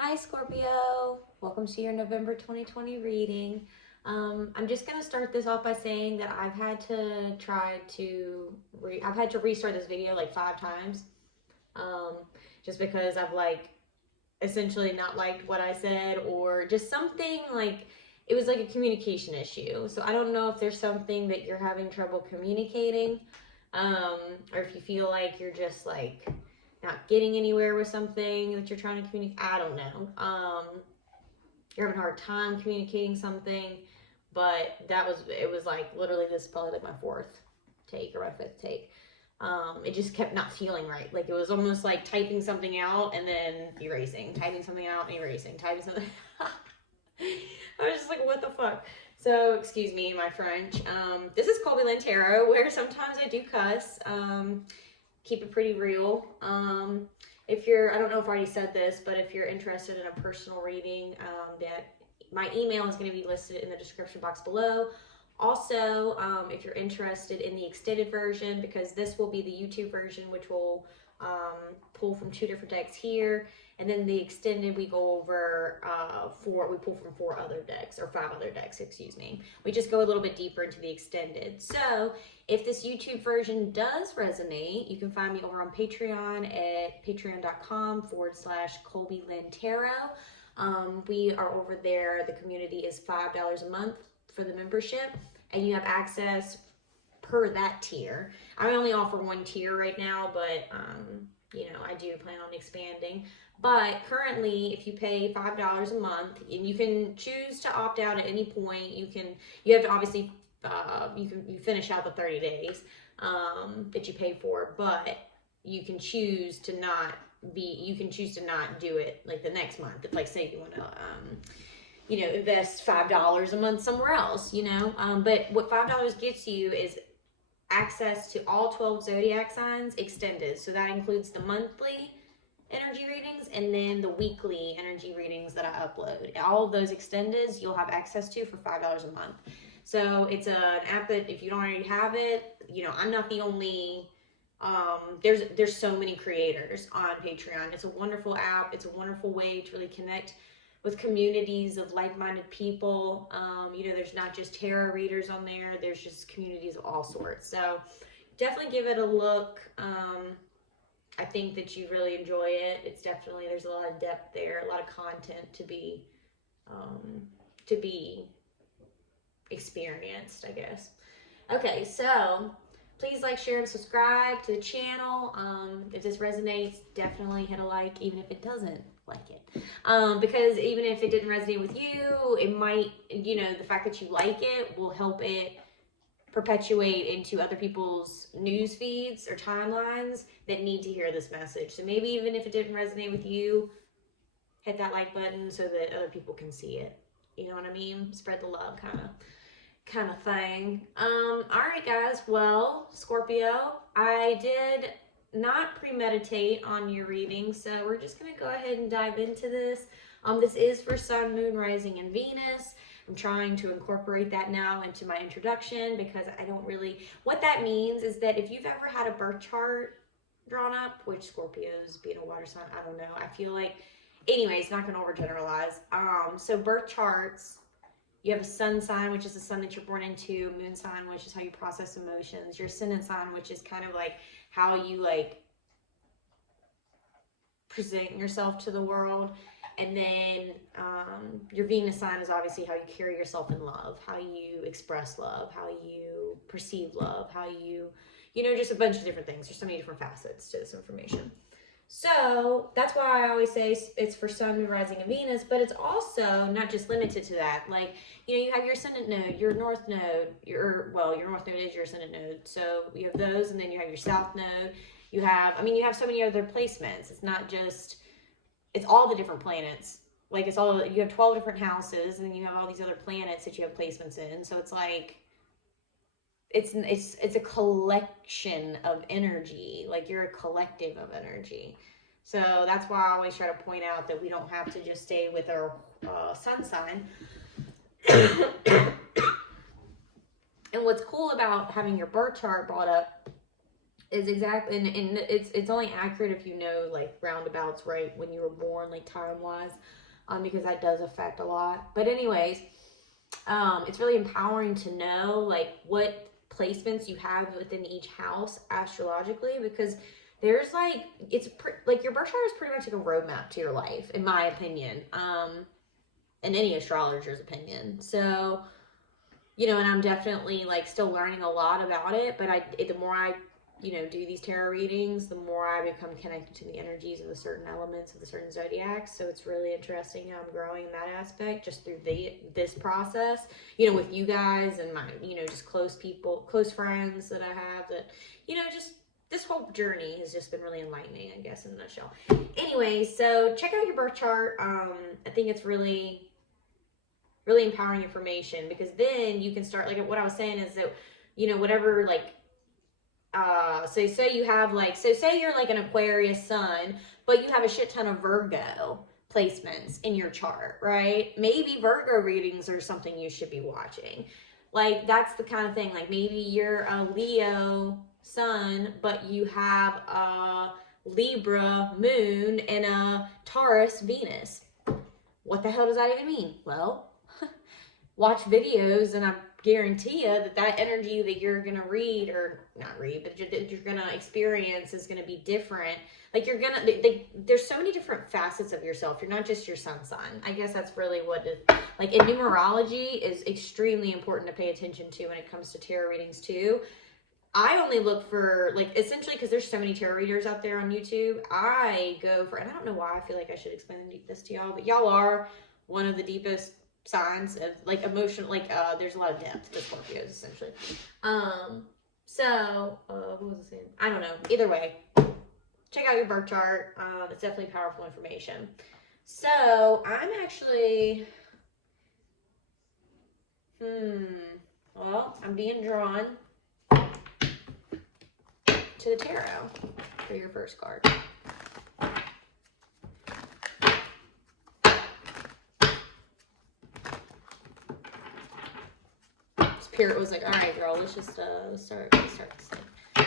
Hi Scorpio, welcome to your November 2020 reading. I'm just going to start this off by saying that I've had to restart this video like 5 times, just because I've essentially not liked what I said, or just something it was like a communication issue. So I don't know if there's something that you're having trouble communicating, or if you feel like you're just not getting anywhere with something that you're trying to communicate. I don't know. You're having a hard time communicating something, but it was literally, this is probably like my 4th take or my 5th take. It just kept not feeling right. Like it was almost like typing something out and then erasing, typing something out and erasing, typing something. I was just like, what the fuck? So excuse me, my French. This is ColbeeLynnTarot, where sometimes I do cuss. Keep it pretty real. If you're, I don't know if I already said this, but if you're interested in a personal reading, that my email is going to be listed in the description box below. Also, if you're interested in the extended version, because this will be the YouTube version, which will pull from 2 different decks here, and then the extended we go over we pull from 4 other decks, or 5 other decks, excuse me. We just go a little bit deeper into the extended. So if this YouTube version does resonate, you can find me over on Patreon at patreon.com/ColbeeLynnTarot. We are over there. The community is $5 a month for the membership, and you have access per that tier. I only offer 1 tier right now, but I do plan on expanding. But currently, if you pay $5 a month, and you can choose to opt out at any point, you have to obviously you finish out the 30 days that you pay for, but you can choose to not do it like the next month. If say you want to invest $5 a month somewhere else, but what $5 gets you is access to all 12 zodiac signs extended. So that includes the monthly energy readings and then the weekly energy readings that I upload. All of those extendeds you'll have access to for $5 a month. So it's an app that, if you don't already have it, I'm not the only, there's so many creators on Patreon. It's a wonderful app. It's a wonderful way to really connect with communities of like-minded people. There's not just tarot readers on there. There's just communities of all sorts. So definitely give it a look. I think that you really enjoy it. It's definitely, there's a lot of depth there, a lot of content to be experienced, I guess. Okay, so please like, share, and subscribe to the channel. If this resonates, definitely hit a like, even if it doesn't like it. Because even if it didn't resonate with you, it might, the fact that you like it will help it perpetuate into other people's news feeds or timelines that need to hear this message. So maybe even if it didn't resonate with you, hit that like button so that other people can see it. You know what I mean? Spread the love kind of thing. All right, guys. Well, Scorpio, I did not premeditate on your reading, so we're just going to go ahead and dive into this. This is for Sun, Moon, Rising, and Venus. I'm trying to incorporate that now into my introduction, because I don't really, what that means is that if you've ever had a birth chart drawn up, which Scorpios being a water sign, I don't know, I feel like, anyways, not going to overgeneralize. So birth charts, you have a sun sign, which is the sun that you're born into, moon sign, which is how you process emotions, your ascendant sign, which is kind of like how you present yourself to the world, and then your Venus sign is obviously how you carry yourself in love, how you express love, how you perceive love, how you, just a bunch of different things. There's so many different facets to this information. So that's why I always say it's for Sun, Moon, Rising, and Venus, but it's also not just limited to that. You have your ascendant node, your north node, your north node is your ascendant node. So you have those, and then you have your south node. You have so many other placements. It's not just, it's all the different planets. You have 12 different houses, and then you have all these other planets that you have placements in. So it's it's a collection of energy. You're a collective of energy. So that's why I always try to point out that we don't have to just stay with our sun sign. And what's cool about having your birth chart brought up Is exactly, and it's only accurate if you know like roundabouts right when you were born, like time wise, because that does affect a lot. But anyways, it's really empowering to know like what placements you have within each house astrologically, because there's like like your birth chart is pretty much like a roadmap to your life, in my opinion, in any astrologer's opinion. So, you know, and I'm definitely like still learning a lot about it, but the more I, you know, do these tarot readings, the more I become connected to the energies of the certain elements of the certain zodiacs. So it's really interesting how I'm growing in that aspect just through this process, you know, with you guys and my, you know, just close people, close friends that I have that, you know, just this whole journey has just been really enlightening, I guess, in a nutshell. Anyway, so check out your birth chart. I think it's really empowering information, because then you can start, like what I was saying is that, you know, whatever, like, so say you have like, so say you're like an Aquarius sun, but you have a shit ton of Virgo placements in your chart, right? Maybe Virgo readings are something you should be watching. Like, that's the kind of thing, like maybe you're a Leo sun, but you have a Libra moon and a Taurus Venus. What the hell does that even mean? Well, watch videos, and I guarantee you that energy that you're gonna read, or not read, but you're gonna experience is gonna be different. Like, you're gonna, there's so many different facets of yourself. You're not just your sun sign. I guess that's really what it, like, in numerology is extremely important to pay attention to when it comes to tarot readings too. I only look for, like, essentially, because there's so many tarot readers out there on YouTube, I go for, and I don't know why I feel like I should explain this to y'all, but y'all are one of the deepest signs of, like, emotion, like, there's a lot of depth to Scorpios, essentially. So, what was I saying? I don't know. Either way, check out your birth chart. It's definitely powerful information. So, I'm actually, well, I'm being drawn to the tarot for your first card. Spirit was like, all right, girl, let's just start this thing.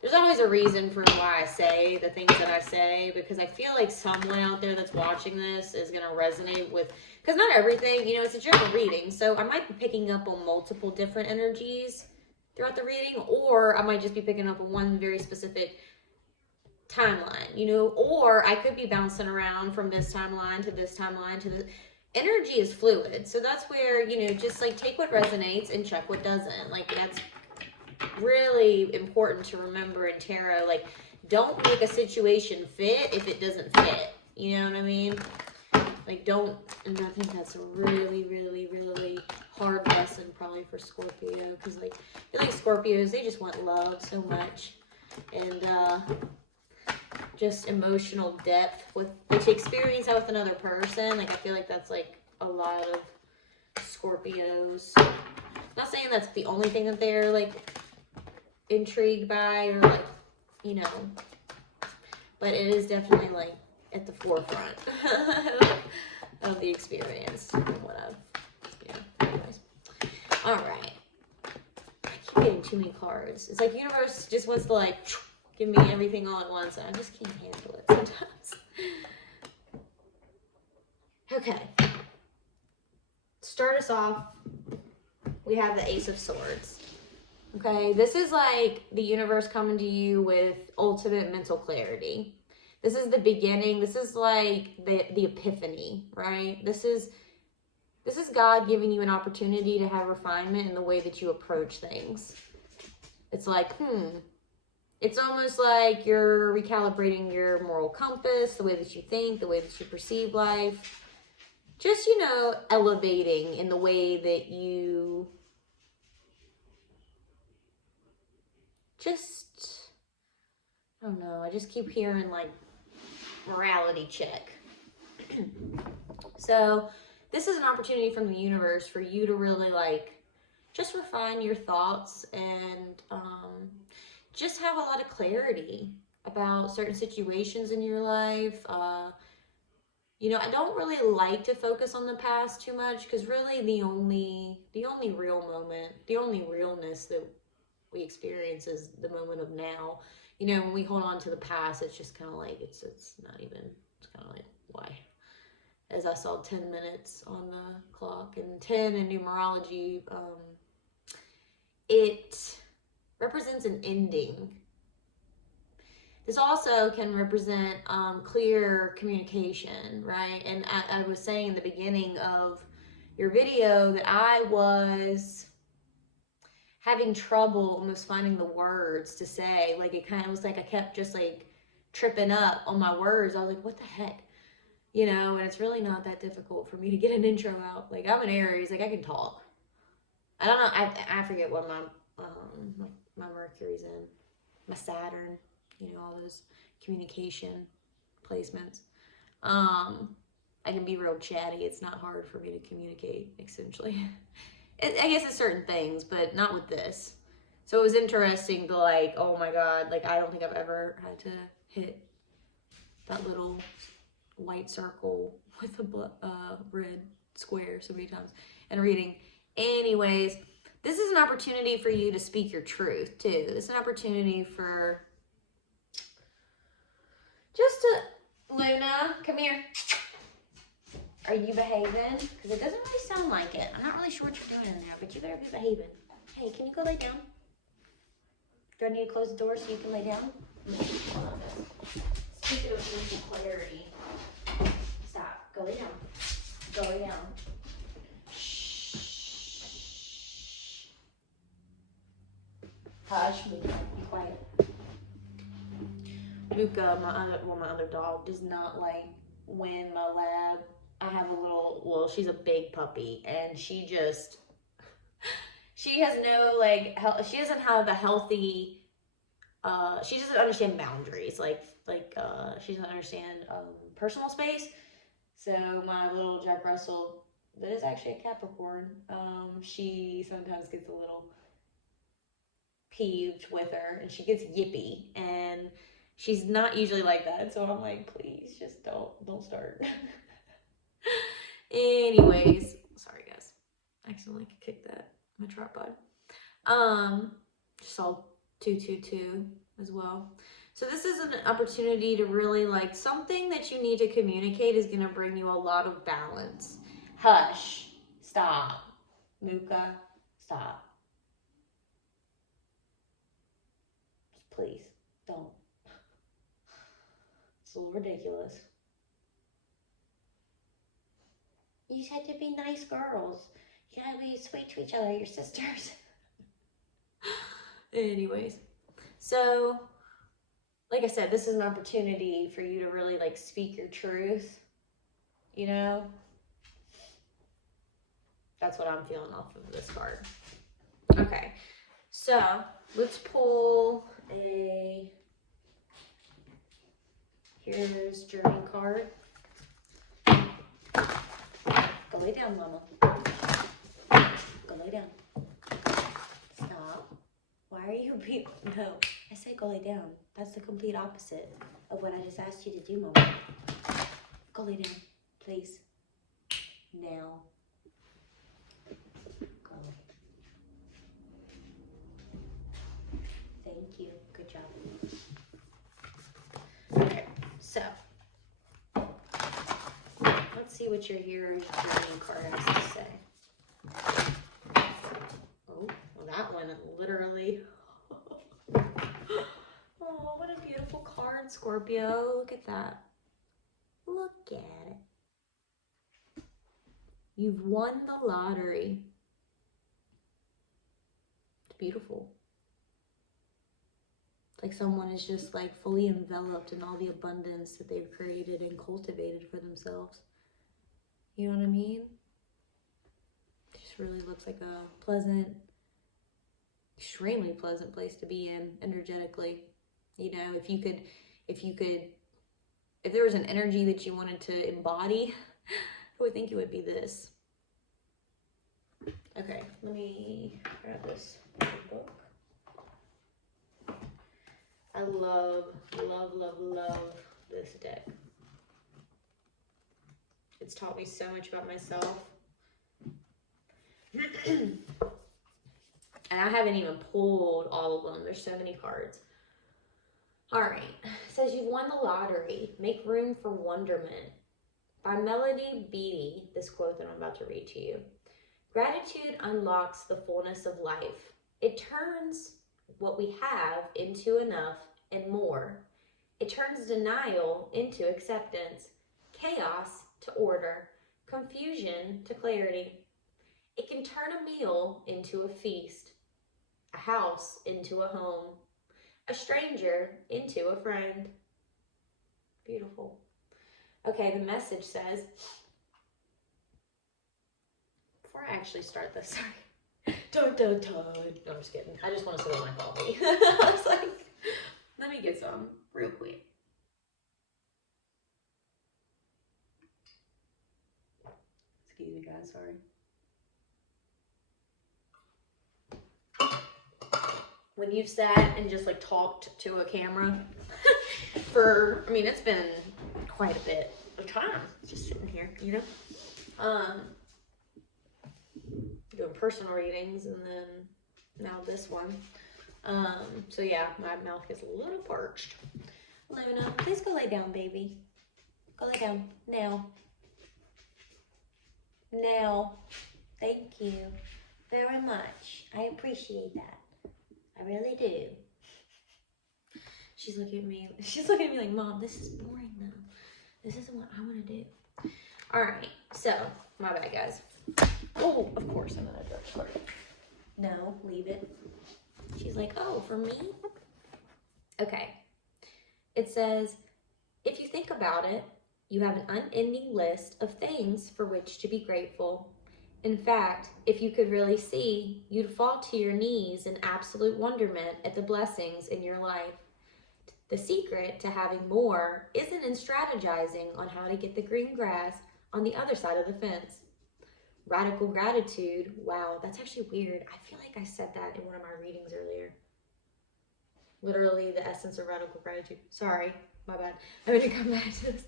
There's always a reason for why I say the things that I say, because I feel like someone out there that's watching this is going to resonate with, because not everything, you know, it's a general reading, so I might be picking up on multiple different energies throughout the reading, or I might just be picking up on one very specific timeline, you know, or I could be bouncing around from this timeline to this timeline to this. Energy is fluid, so that's where, you know, just like take what resonates and check what doesn't. Like, that's really important to remember in tarot. Like, don't make a situation fit if it doesn't fit, you know what I mean? Like, don't, and I think that's a really, really, really hard lesson probably for Scorpio, because, like, I feel like Scorpios, they just want love so much, and just emotional depth with, like, to experience that with another person. Like, I feel like that's like a lot of Scorpios. Not saying that's the only thing that they're like intrigued by, or like, you know, but it is definitely like at the forefront of the experience from what I've, yeah, anyways. All right, I keep getting too many cards. It's like universe just wants to like give me everything all at once, and I just can't handle it sometimes. Okay, start us off, we have the Ace of Swords. Okay, this is like the universe coming to you with ultimate mental clarity. This is the beginning. This is like the epiphany, right? This is God giving you an opportunity to have refinement in the way that you approach things. It's like, it's almost like you're recalibrating your moral compass, the way that you think, the way that you perceive life. Just, you know, elevating in the way that you just, I don't know, I just keep hearing like morality check. So this is an opportunity from the universe for you to really like just refine your thoughts and just have a lot of clarity about certain situations in your life. You know, I don't really like to focus on the past too much, because really the only real moment, the only realness that we experience is the moment of now. You know, when we hold on to the past, it's just kind of like, it's not even, it's kind of like, why? As I saw 10 minutes on the clock, and 10 in numerology, it represents an ending. This also can represent clear communication, right? And I was saying in the beginning of your video that I was having trouble almost finding the words to say. Like, it kind of was like I kept just like tripping up on my words. I was like, what the heck? You know, and it's really not that difficult for me to get an intro out. Like, I'm an Aries, like I can talk. I don't know, I forget what my Mercury's in. My Saturn, you know, all those communication placements. I can be real chatty. It's not hard for me to communicate, essentially. I guess it's certain things, but not with this. So it was interesting to like, oh my God, like I don't think I've ever had to hit that little white circle with a red square so many times in reading. Anyways, this is an opportunity for you to speak your truth too. This is an opportunity for just to, Luna, come here. Are you behaving? Because it doesn't really sound like it. I'm not really sure what you're doing in there, but you better be behaving. Hey, can you go lay down? Do I need to close the door so you can lay down? Speak it with clarity. Stop. Go lay down. Go lay down. Shh. Hush, Luca. Be quiet. Luca, my other dog, does not like when my lab, I have a little, well, she's a big puppy, and she has no, like, she doesn't have a healthy, she doesn't understand boundaries, she doesn't understand personal space. So my little Jack Russell, that is actually a Capricorn, she sometimes gets a little peeved with her, and she gets yippy, and she's not usually like that, so I'm like, please, just don't start. Anyways, sorry guys, I accidentally kicked my tripod. Just saw 222 as well. So this is an opportunity to really, like, something that you need to communicate is going to bring you a lot of balance. Hush. Stop. Muka, stop. Please, don't. It's a little ridiculous. You just had to be nice girls. You gotta be sweet to each other, your sisters. Anyways, so like I said, this is an opportunity for you to really like speak your truth, you know? That's what I'm feeling off of this card. Okay, so let's pull here's Journey card. Go lay down, Mama. Go lay down. Stop. Why are you no, I said go lay down. That's the complete opposite of what I just asked you to do, Mama. Go lay down, please. Now. Go. Thank you. Good job. Okay, so let's see what your hero's journey card has to say. Oh, well, that one literally. Oh, what a beautiful card, Scorpio. Look at that. Look at it. You've won the lottery. It's beautiful. It's like someone is just like fully enveloped in all the abundance that they've created and cultivated for themselves. You know what I mean? It just really looks like a pleasant, extremely pleasant place to be in energetically. You know, if there was an energy that you wanted to embody, I would think it would be this. Okay, let me grab this book. I love, love, love, love this deck. It's taught me so much about myself. And I haven't even pulled all of them. There's so many cards. All right. It says you've won the lottery. Make room for wonderment. By Melody Beattie, this quote that I'm about to read to you. Gratitude unlocks the fullness of life. It turns what we have into enough and more. It turns denial into acceptance, chaos to order, confusion to clarity. It can turn a meal into a feast, a house into a home, a stranger into a friend. Beautiful. Okay, the message says, before I actually start this, sorry. Dun, dun, dun. No, I'm just kidding. I just want to sip my coffee. I was like, let me get some real quick. Excuse me, guys, sorry. When you've sat and just like talked to a camera for, I mean, it's been quite a bit of time just sitting here, you know? Doing personal readings and then now this one. So yeah, my mouth gets a little parched. Luna, please go lay down, baby. Go lay down now. Now. Thank you very much. I appreciate that. I really do. She's looking at me. She's looking at me like, Mom, this is boring though. This isn't what I want to do. All right. So, my bad, guys. Oh, of course, I'm gonna direct card. No, leave it. She's like, oh, for me? Okay. It says, if you think about it, you have an unending list of things for which to be grateful. In fact, if you could really see, you'd fall to your knees in absolute wonderment at the blessings in your life. The secret to having more isn't in strategizing on how to get the green grass on the other side of the fence. Radical gratitude. Wow, that's actually weird. I feel like I said that in one of my readings earlier. Literally the essence of radical gratitude. Sorry, my bad. I'm going to come back to this.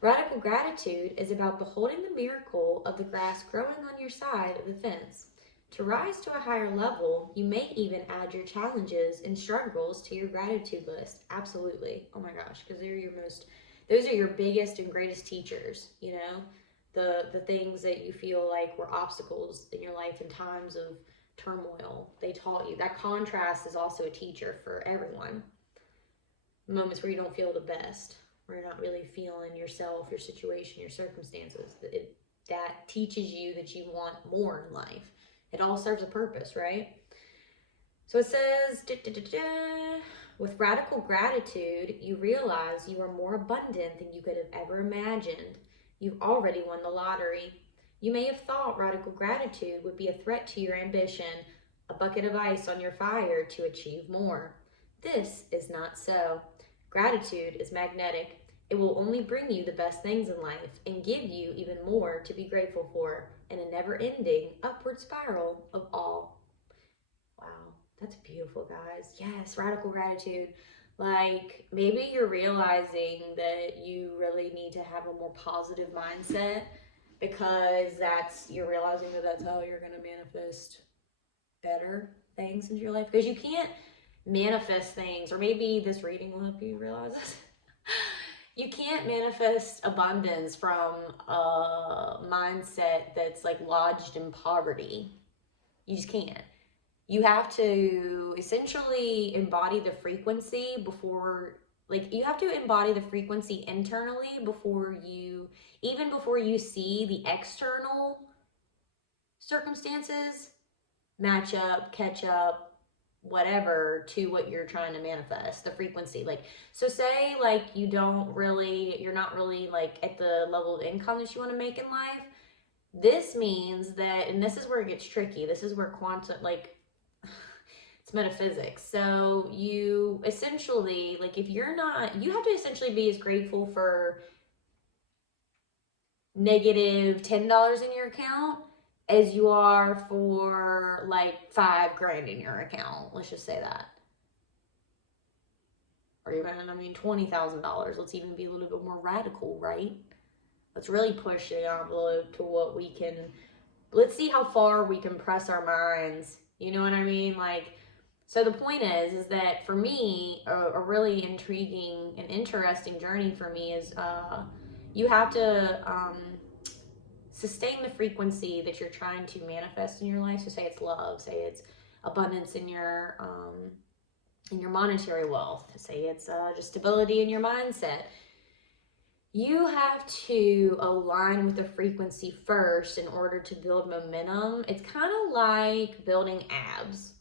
Radical gratitude is about beholding the miracle of the grass growing on your side of the fence. To rise to a higher level, you may even add your challenges and struggles to your gratitude list. Absolutely. Oh my gosh, because those are your biggest and greatest teachers, you know? The things that you feel like were obstacles in your life in times of turmoil. They taught you. That contrast is also a teacher for everyone. Moments where you don't feel the best, where you're not really feeling yourself, your situation, your circumstances. That teaches you that you want more in life. It all serves a purpose, right? So it says, with radical gratitude, you realize you are more abundant than you could have ever imagined. You've already won the lottery. You may have thought radical gratitude would be a threat to your ambition, a bucket of ice on your fire to achieve more. This is not so. Gratitude is magnetic. It will only bring you the best things in life and give you even more to be grateful for in a never-ending upward spiral of awe. Wow, that's beautiful, guys. Yes, radical gratitude. Like, maybe you're realizing that you really need to have a more positive mindset because you're realizing that that's how you're going to manifest better things into your life. Because you can't manifest things, or maybe this reading will help you realize this. You can't manifest abundance from a mindset that's like lodged in poverty. You just can't. You have to essentially embody the frequency you have to embody the frequency internally even before you see the external circumstances match up, catch up, whatever, to what you're trying to manifest, the frequency. So say you're not really at the level of income that you want to make in life. This means that, and this is where it gets tricky, this is where quantum, it's metaphysics. So you essentially, you have to essentially be as grateful for negative $10 in your account as you are for $5,000 in your account. Let's just say that. Or even, $20,000. Let's even be a little bit more radical, right? Let's really push the envelope to let's see how far we can press our minds You know what I mean? Like, so the point is that for me, a really intriguing and interesting journey for me is you have to sustain the frequency that you're trying to manifest in your life. So say it's love, say it's abundance in your monetary wealth, say it's just stability in your mindset. You have to align with the frequency first in order to build momentum. It's kind of like building abs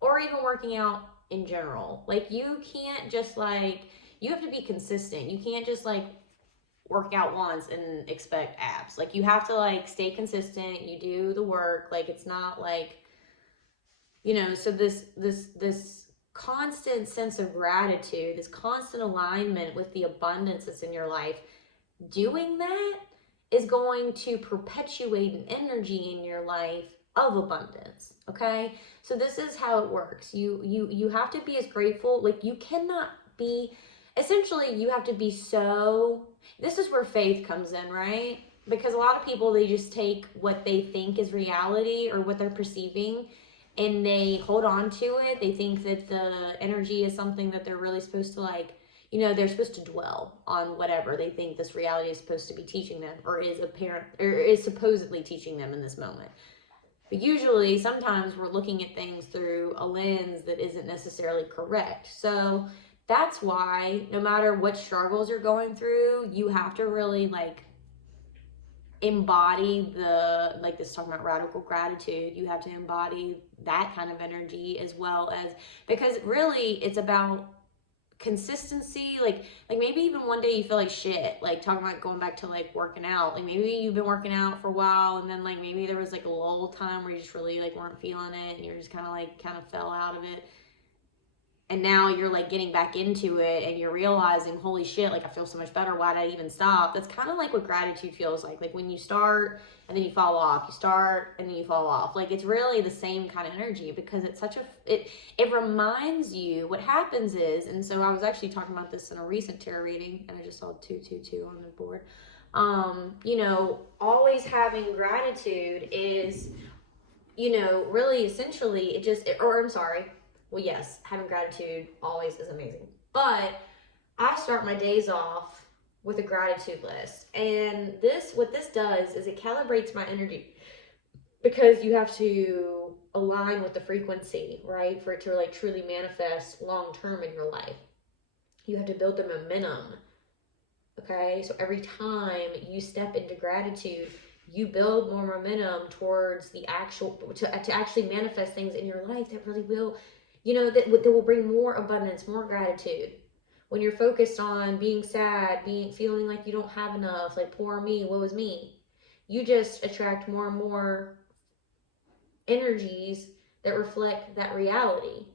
or even working out in general. Like, you can't just like, you have to be consistent. You can't just like work out once and expect abs. Like, you have to like stay consistent. You do the work. Like, it's not like, you know, so this constant sense of gratitude, this constant alignment with the abundance that's in your life, doing that is going to perpetuate an energy in your life of abundance. Okay, so this is how it works. You have to be as grateful. Like, you cannot be, essentially you have to be so, this is where faith comes in, right? Because a lot of people, they just take what they think is reality or what they're perceiving and they hold on to it. They think that the energy is something that they're really supposed to, like, you know, they're supposed to dwell on whatever they think this reality is supposed to be teaching them, or is apparent, or is supposedly teaching them in this moment. But usually, sometimes we're looking at things through a lens that isn't necessarily correct. So that's why no matter what struggles you're going through, you have to really like embody the, like this talking about radical gratitude, you have to embody that kind of energy as well as, because really it's about consistency. Like maybe even one day you feel like shit, like talking about going back to like working out, like maybe you've been working out for a while and then like maybe there was like a lull time where you just really like weren't feeling it and you're just kind of fell out of it, and now you're like getting back into it and you're realizing, holy shit, like I feel so much better, why did I even stop? That's kind of like what gratitude feels like when you start and then you fall off, you start and then you fall off. Like, it's really the same kind of energy, because it's such a, it reminds you what happens is, and so I was actually talking about this in a recent tarot reading and I just saw 222 on the board. You know, always having gratitude is, you know, really essentially it just, or I'm sorry, well, yes, having gratitude always is amazing. But I start my days off with a gratitude list. And what this does is it calibrates my energy, because you have to align with the frequency, right? For it to like truly manifest long term in your life. You have to build the momentum. Okay, so every time you step into gratitude, you build more momentum towards the actual, to actually manifest things in your life that really will, you know, that will bring more abundance, more gratitude. When you're focused on being sad, feeling like you don't have enough, like poor me, woe is me, you just attract more and more energies that reflect that reality.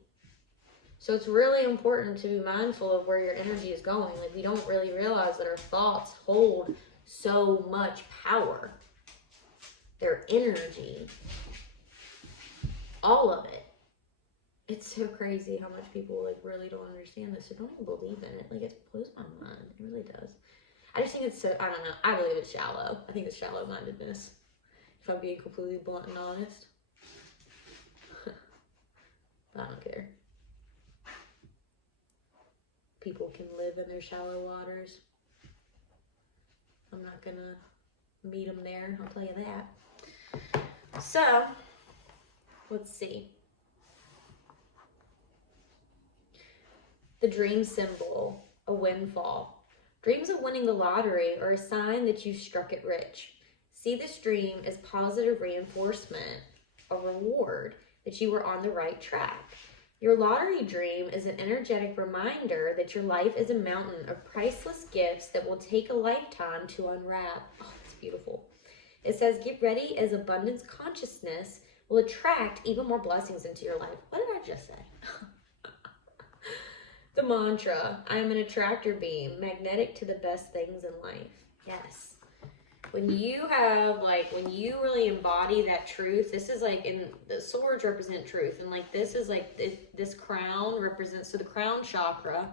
So it's really important to be mindful of where your energy is going. Like, we don't really realize that our thoughts hold so much power. Their energy, all of it. It's so crazy how much people like really don't understand this. So don't even believe in it. Like, it blows my mind. It really does. I just think it's so, I don't know. I believe it's shallow. I think it's shallow-mindedness, if I'm being completely blunt and honest. But I don't care. People can live in their shallow waters. I'm not gonna meet them there, I'll tell you that. So, let's see. The dream symbol, a windfall. Dreams of winning the lottery are a sign that you struck it rich. See this dream as positive reinforcement, a reward that you were on the right track. Your lottery dream is an energetic reminder that your life is a mountain of priceless gifts that will take a lifetime to unwrap. Oh, it's beautiful. It says, get ready, as abundance consciousness will attract even more blessings into your life. What did I just say? The mantra, I am an attractor beam, magnetic to the best things in life. Yes. When you have, like, when you really embody that truth, this is like, in the swords represent truth. And like, this is like, this crown represents, so the crown chakra.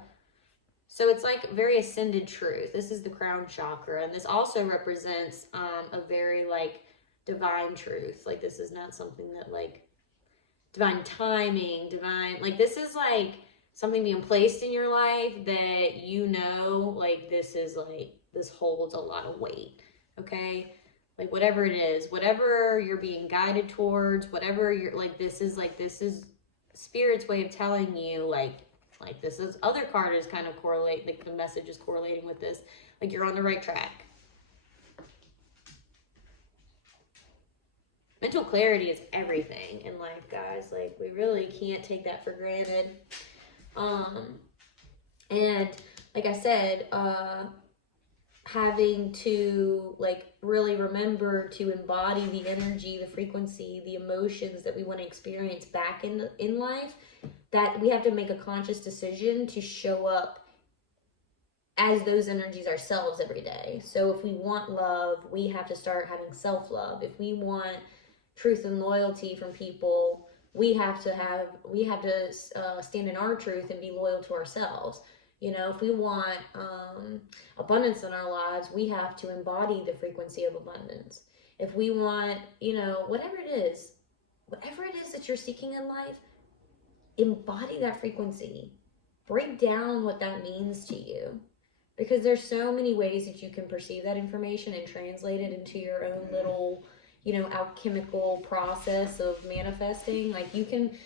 So it's like very ascended truth. This is the crown chakra. And this also represents a very like divine truth. Like, this is not something that like, divine timing, divine, like this is like something being placed in your life that you know, like this is like, this holds a lot of weight, okay? Like whatever it is, whatever you're being guided towards, whatever you're like, this is Spirit's way of telling you like this is, other card is kind of correlate, like the message is correlating with this, like you're on the right track. Mental clarity is everything in life, guys. Like we really can't take that for granted. And like I said, having to like really remember to embody the energy, the frequency, the emotions that we want to experience back in life, that we have to make a conscious decision to show up as those energies ourselves every day. So if we want love, we have to start having self-love. If we want truth and loyalty from people, we have to stand in our truth and be loyal to ourselves. You know, if we want abundance in our lives, we have to embody the frequency of abundance. If we want, you know, whatever it is that you're seeking in life, embody that frequency. Break down what that means to you. Because there's so many ways that you can perceive that information and translate it into your own little, you know, alchemical process of manifesting. Like you can,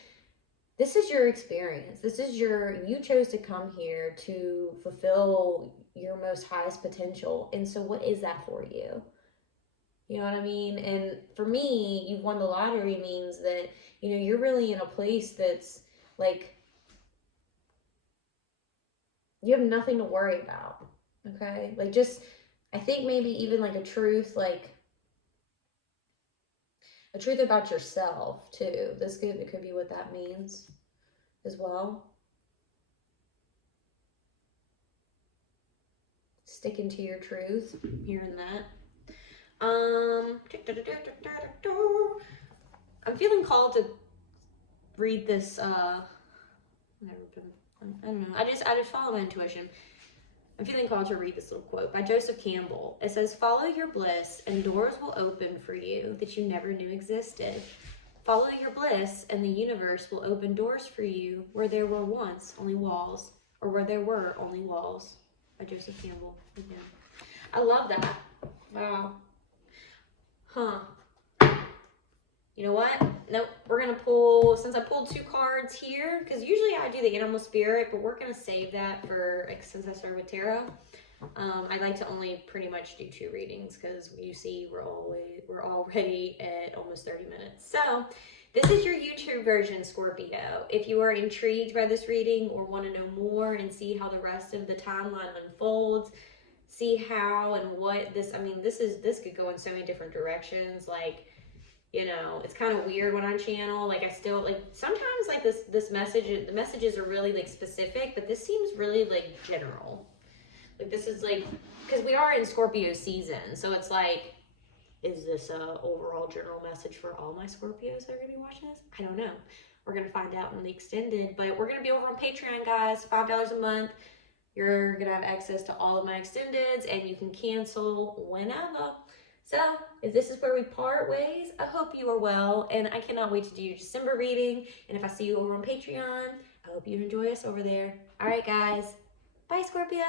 this is your experience. You chose to come here to fulfill your most highest potential. And so what is that for you? You know what I mean? And for me, you've won the lottery means that, you know, you're really in a place that's like, you have nothing to worry about. Okay? Like just, I think maybe even like a truth about yourself too. It could be what that means as well. Sticking to your truth, hearing that. I'm feeling called to read this, I don't know. I just follow my intuition. I'm feeling called to read this little quote by Joseph Campbell. It says, "Follow your bliss and doors will open for you that you never knew existed. Follow your bliss and the universe will open doors for you where there were once only walls, or where there were only walls." By Joseph Campbell. Again. I love that. Wow. Huh. You know what? Nope. We're going to pull, since I pulled 2 cards here, because usually I do the animal spirit, but we're going to save that for, since I started with tarot. I like to only pretty much do 2 readings because you see we're already at almost 30 minutes. So this is your YouTube version, Scorpio. If you are intrigued by this reading or want to know more and see how the rest of the timeline unfolds, see how and what this, I mean, this could go in so many different directions. Like, you know, it's kind of weird when I channel, like I still, like sometimes like this message, the messages are really like specific, but this seems really like general. Like this is like, because we are in Scorpio season, so it's like, is this a overall general message for all my Scorpios that are gonna be watching this? I don't know. We're gonna find out in the extended, but we're gonna be over on Patreon, guys. $5 a month. You're gonna have access to all of my extendeds, and you can cancel whenever. So if this is where we part ways, I hope you are well, and I cannot wait to do your December reading. And if I see you over on Patreon, I hope you enjoy us over there. All right, guys. Bye, Scorpio.